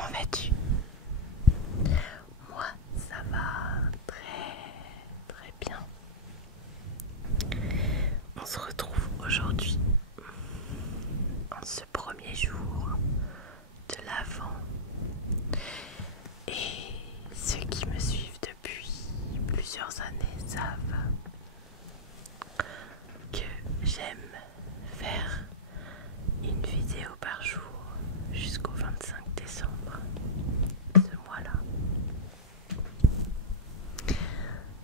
comment vas-tu? Moi, ça va très bien. On se retrouve aujourd'hui, en ce premier jour de l'Avent. Et ceux qui me suivent depuis plusieurs années savent que j'aime faire une vidéo par jour jusqu'au 25 décembre, ce mois-là.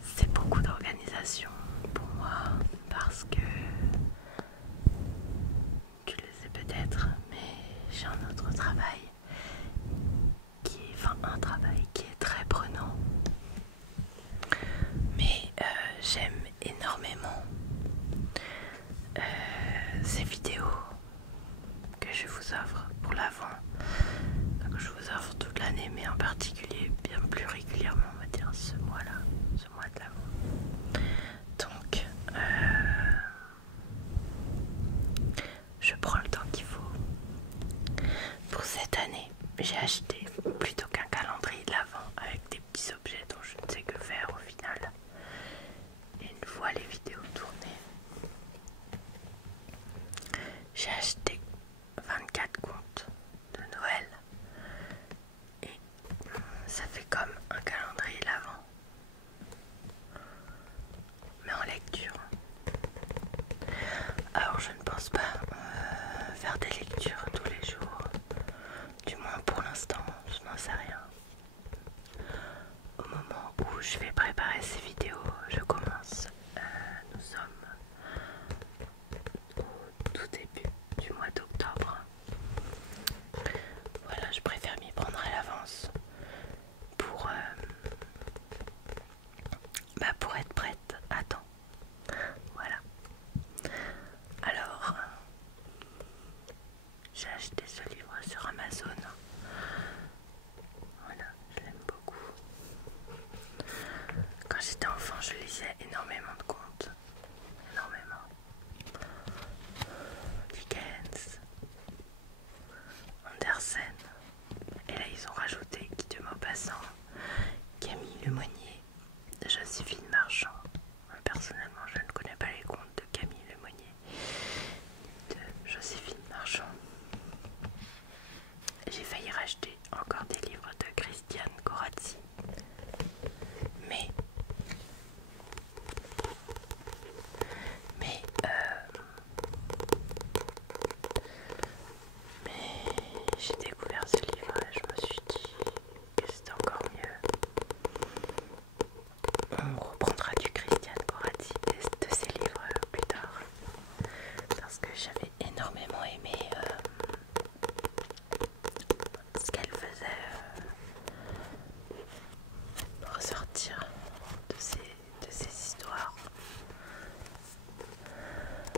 C'est beaucoup d'organisation pour moi parce que tu le sais peut-être, mais j'ai un autre travail un travail qui est très prenant. Mais j'aime énormément ces vidéos que je vous offre pour l'Avent, que je vous offre toute l'année, mais en particulier bien plus régulièrement, on va dire ce mois-là, ce mois de l'Avent. Donc je prends le temps qu'il faut. Pour cette année, j'ai acheté plutôt qu'un calendrier de l'Avent avec des petits objets dont je ne sais que faire au final. Et une fois les vidéos tournées, j'ai acheté 24 contes de Noël. Et ça fait comme un calendrier de l'Avent, mais en lecture. Alors je ne pense pas faire des lectures tous les jours. Du moins pour l'instant, je n'en sais rien. Au moment où je vais préparer ces vidéos, je commence. Nous sommes au tout début du mois d'octobre. Voilà, je préfère m'y prendre à l'avance pour être prête à temps. Voilà. Alors, j'ai acheté ce livre sur Amazon. Voilà, je l'aime beaucoup. Quand j'étais enfant, je lisais énormément de contes. Énormément. Dickens, Andersen. Et là, ils ont rajouté, Guy de Maupassant, Camille Lemonnier, Joséphine Marchand. Personnellement, je ne connais pas les contes de Camille Lemonnier ni de Joséphine Marchand. J'ai failli racheter encore des livres de Christiane Corazzi, mais j'ai découvert ce livre et je me suis dit que c'était encore mieux. On reprendra du Christiane Corazzi de ses livres plus tard, parce que j'avais énormément aimé ce qu'elle faisait ressortir de ces histoires.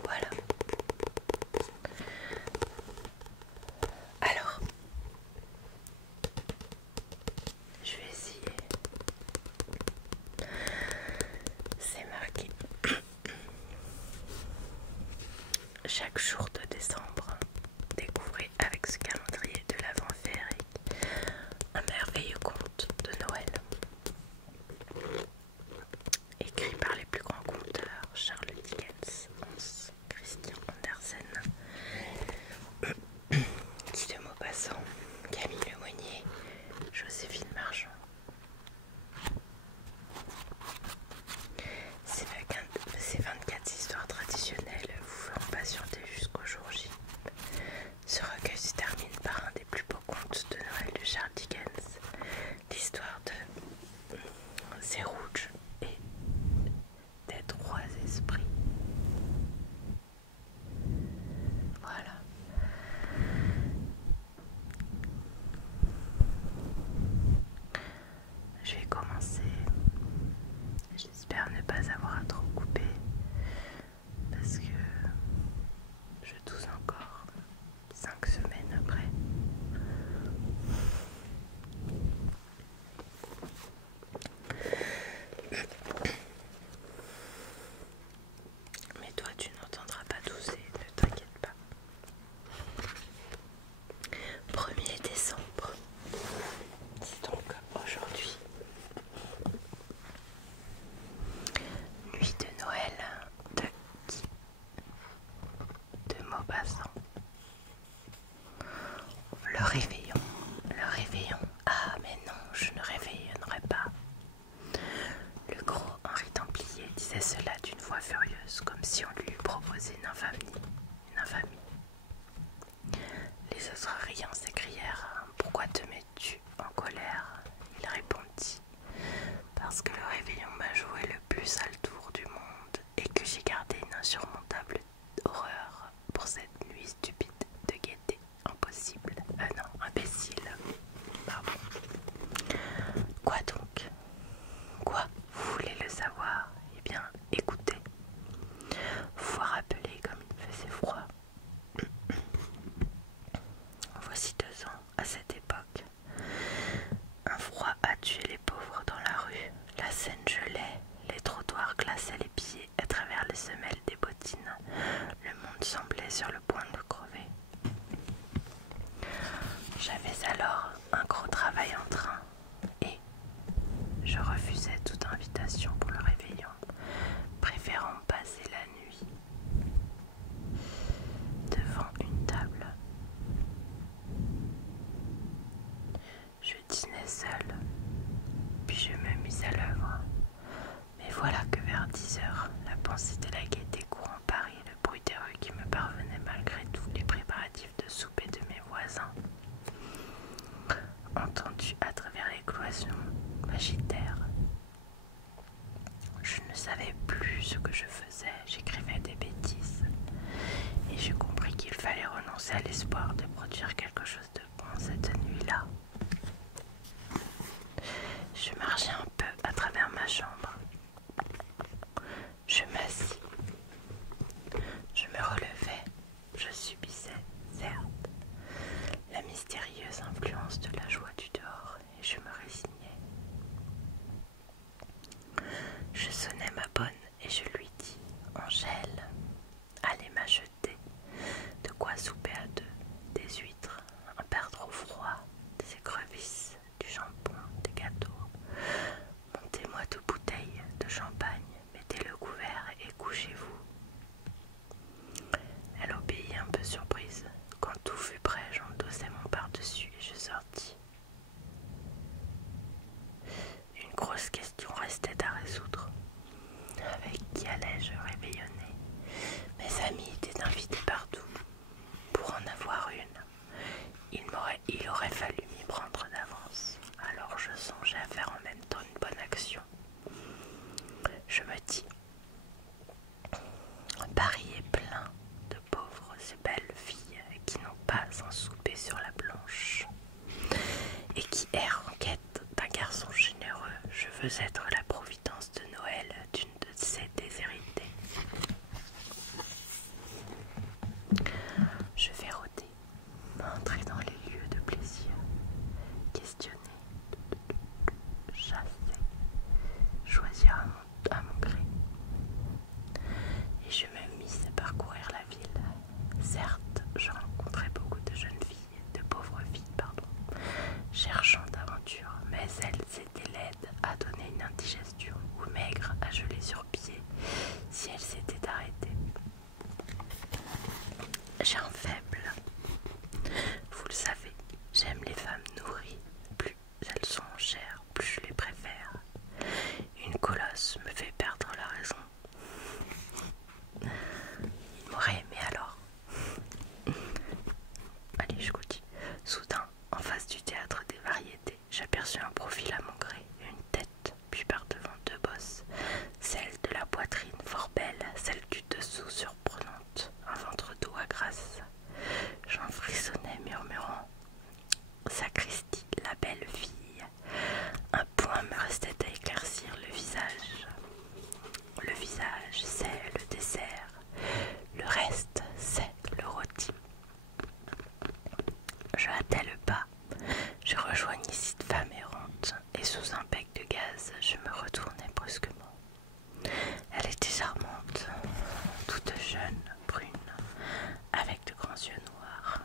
Voilà. Alors, je vais essayer. C'est marqué chaque jour de décembre. Découvrez avec ce calendrier de l'Avent féerique un merveilleux conte de Noël. Écrit par les plus grands conteurs Charles Dickens, Hans Christian Andersen, Guy de Maupassant, Camille Lemonnier, Joséphine Marchand. Ces 24 histoires traditionnelles vous feront patienter jusqu'au jour J. Ce recueil se termine par un des plus beaux contes de Noël de Charles Dickens, l'histoire de Scrooge et des trois esprits. Voilà. Je vais commencer. J'espère ne pas avoir à trop couper parce que je tousse encore 5 semaines après. tuer les pauvres dans la rue. La Seine gelait, les trottoirs glaçaient les pieds à travers les semelles des bottines. Le monde semblait sur le point de crever. J'avais alors un gros travail en train et je refusais toute invitation pour le réveillon, préférant passer la nuit devant une table. Je dînais seule, puis je me mis à l'œuvre. Mais voilà que vers 10 heures, la pensée de la gaieté courant Paris, le bruit des rues qui me parvenait malgré tous les préparatifs de souper de mes voisins, entendus à travers les cloisons, m'agitèrent. Je ne savais plus ce que je faisais, j'écrivais des bêtises, et je compris qu'il fallait renoncer à l'espoir de produire quelque chose de bon cette nuit-là. Je marchai un peu à travers ma chambre. Je m'assis. Je me relevais. Je subissais, certes, la mystérieuse influence de la joie du dehors et je me résignais. Je sonnai ma bonne et je lui dis « Angèle, allez m'acheter de quoi souper à deux, des huîtres, un perdreau froid, des écrevisses, du jambon, des gâteaux. Montez-moi 2 bouteilles de champagne, mettez le couvert et couchez-vous. » Elle obéit un peu surprise. Quand tout fut prêt, j'endossai mon pardessus et je sortis. Une grosse question restait à résoudre. Avec qui allais-je réveillonner? Mes amis étaient invités partout. Pour en avoir une, il aurait fallu m'y prendre d'avance. Alors je songeais à faire en même temps une bonne action. Je me dis, Paris est plein de pauvres et belles filles qui n'ont pas un souper sur la planche et qui errent en quête d'un garçon généreux. Je veux être la providence de Noël d'une de ces déshéritées. Je vais rôder, entrer dans les lieux de plaisir, questionner, chasser, choisir à mon gré. Et je me mis à parcourir la ville. Certes, je rencontrais beaucoup de jeunes filles, de pauvres filles, cherchant d'aventure, mais elles étaient laides à donner une indigestion ou maigres à geler sur pied si elles s'étaient arrêtées. J'ai un faible. Vous le savez, j'aime les femmes nourries. Plus elles sont en chair, plus je les préfère. Une colosse me fait perdre la raison. Il m'aurait aimé alors. Allez, je continue. Soudain, en face du théâtre des variétés, j'aperçus un profil à mon gré, une tête, puis par-devant 2 bosses. Celle de la poitrine fort belle, celle du dessous surprenante, un ventre doux à grâce. J'en frissonnais murmurant « Sacristie, la belle fille !» Un point me restait à éclaircir le visage. Le visage, c'est le dessert. Le reste, c'est le rôti. Je hâtais le pas. Je rejoignis cette femme errante et sous un bec de gaz, je me retournai brusquement. Elle était charmante, toute jeune, brune, avec de grands yeux noirs.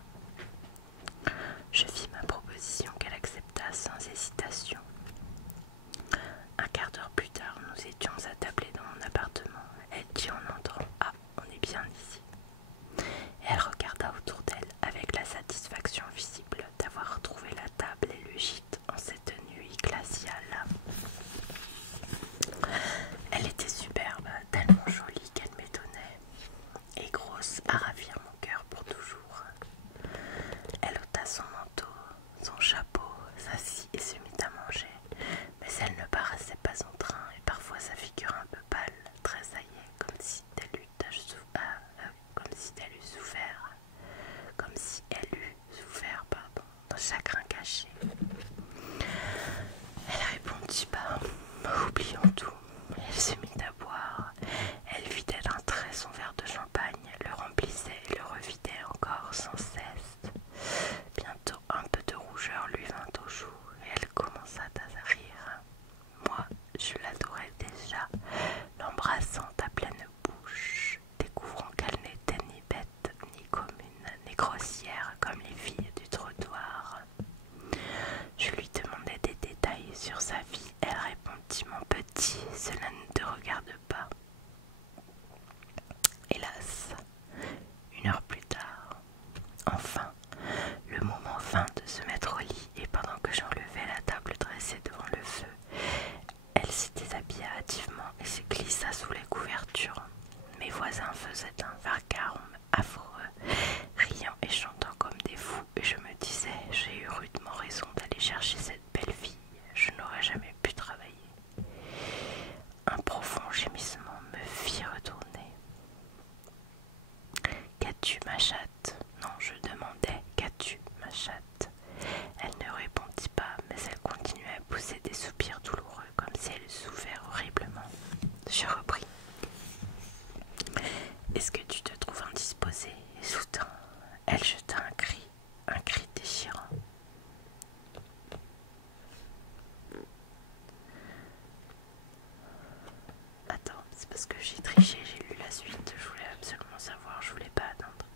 parce que j'ai triché, j'ai lu la suite, je voulais absolument savoir, je voulais pas attendre.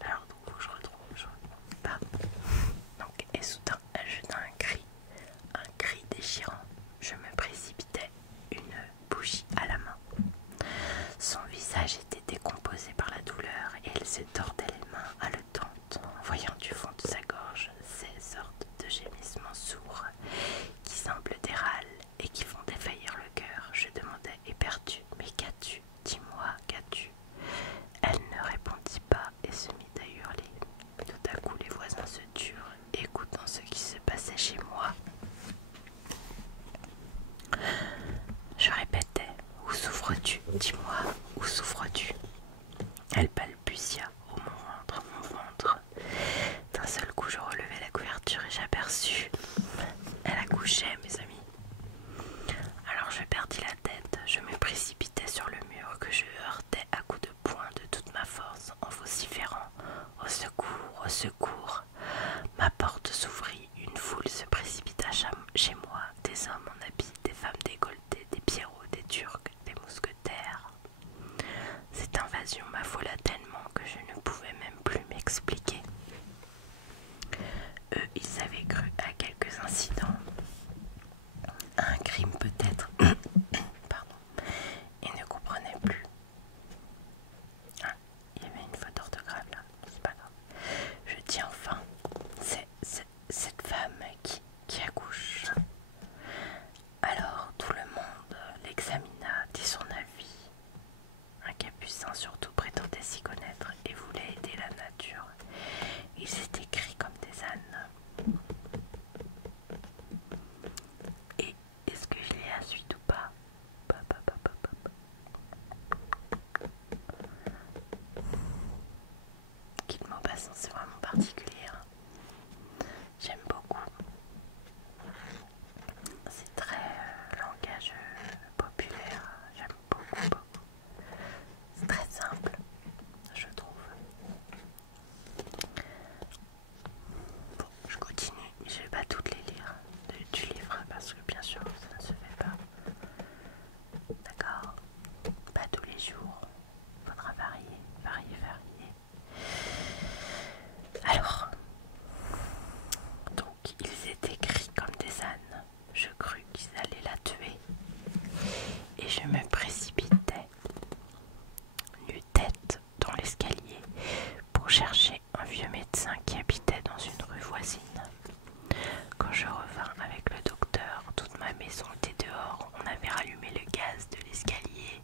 Alors donc faut que je retrouve. Pardon. Donc et soudain elle jeta un cri déchirant. Je me précipitai, une bougie à la main. Son visage était décomposé par la douleur et elle se tordait les mains haletantes, voyant du fond de sa gorge ces sortes de gémissements sourds qui semblent des râles et qui font défaillir le cœur. Je demandai éperdue, mais qu'as-tu? Dis-moi, qu'as-tu? Elle ne répondit pas et se mit à hurler. Tout à coup les voisins se turent, écoutant ce qui se passait chez moi. Je répétais, où souffres-tu? Dis-moi, où souffres-tu? Elle balbutia, oh mon ventre. D'un seul coup je relevai la couverture et j'aperçus. Elle accouchait, mes amis. Alors je perdis la tête, je me précipitai sur le mur que je heurtai à coups de poing de toute ma force en vociférant. Au secours, au secours. Ma porte s'ouvrit, une foule se précipita chez moi, des hommes en habit, des femmes décolletées, des pierrots, des turcs, des mousquetaires. Cette invasion m'affola tellement que je ne pouvais même plus m'expliquer. Eux, ils avaient cru à quelques incidents, à un crime peut-être, pardon, et ne comprenaient plus. Ah, il y avait une faute d'orthographe là, c'est pas grave. Je dis enfin, c'est cette femme qui accouche. Alors tout le monde l'examina, dit son avis. Un capucin surtout prétendait s'y connaître et voulait aider la nature. Ils étaient gris comme des ânes. Et est-ce que je lis la suite ou pas? Guide Maupassant, c'est vraiment particulier. Hein. J'aime beaucoup. C'est très langage populaire. J'aime beaucoup. C'est très simple, je trouve. Bon, je continue, mais je ne vais pas toutes les lire du livre parce que bien sûr ça ne se fait pas. D'accord? Pas tous les jours. Il faudra varier. Alors, donc ils étaient gris comme des ânes. Je crus qu'ils allaient la tuer et je me précipitai, nu-tête dans l'escalier, pour chercher un vieux médecin qui habitait dans une rue voisine. Quand je revins avec le docteur, toute ma maison était dehors. On avait rallumé le gaz de l'escalier.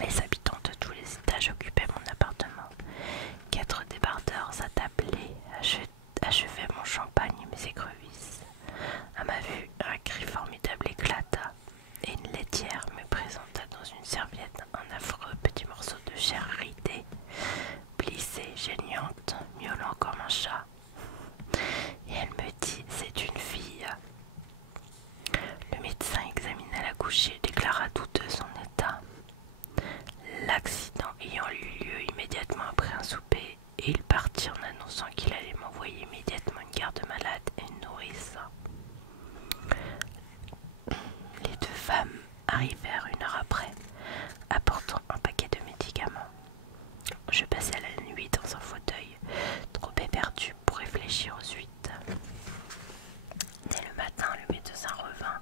Les habitants de tous les étages occupaient mon appartement. 4 débardeurs attablaient achevaient mon champagne et mes écrevisses. À ma vue, un cri formidable éclata et une laitière me présenta dans une serviette un affreux petit morceau de chair ridée, plissée, geignante, miaulant comme un chat. Et elle me dit, c'est une fille. Le médecin examina l'accouchée, déclara douteux son état. L'accident ayant eu lieu immédiatement après un souper, et il partit en annonçant qu'il allait m'envoyer immédiatement une garde-malade et une nourrice. Les 2 femmes arrivèrent 1 heure après, apportant un paquet de médicaments. Je passai la nuit dans un fauteuil, trop éperdu pour réfléchir aux suites. Dès le matin, le médecin revint.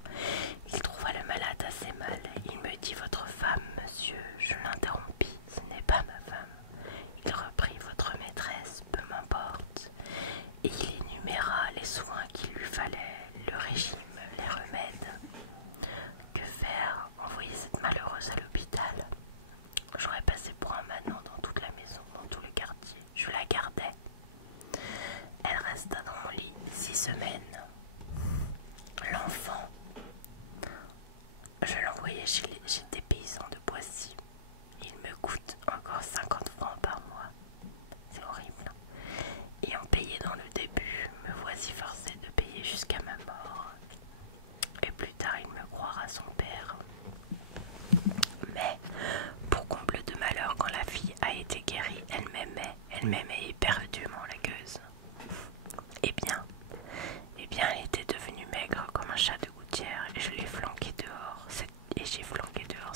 Il trouva le malade assez mal. Il me dit, votre femme, monsieur. Je l'interrompis. Ce n'est pas ma femme. Il reprit, votre maîtresse, peu m'importe. Et il énuméra les soins qu'il lui fallait, le régime, les remèdes. Que faire? Envoyer cette malheureuse à l'hôpital? J'aurais passé pour un manant dans toute la maison, dans tout le quartier. Je la gardais. Elle resta dans mon lit 6 semaines. L'enfant, je l'envoyais chez des paysans de Poissy. Il me coûte encore 50 francs par mois. C'est horrible. Ayant payé dans le début, me voici forcé de payer jusqu'à ma mort. Et plus tard, il me croira son père. Mais, pour comble de malheur, quand la fille a été guérie, elle m'aimait éperdument la gueuse. Eh bien, elle était devenue maigre comme un chat de gouttière et je l'ai flanquée dehors. J'ai flanqué dehors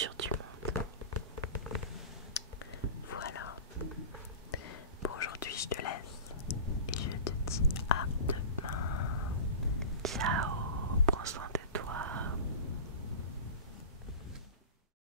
l'aventure du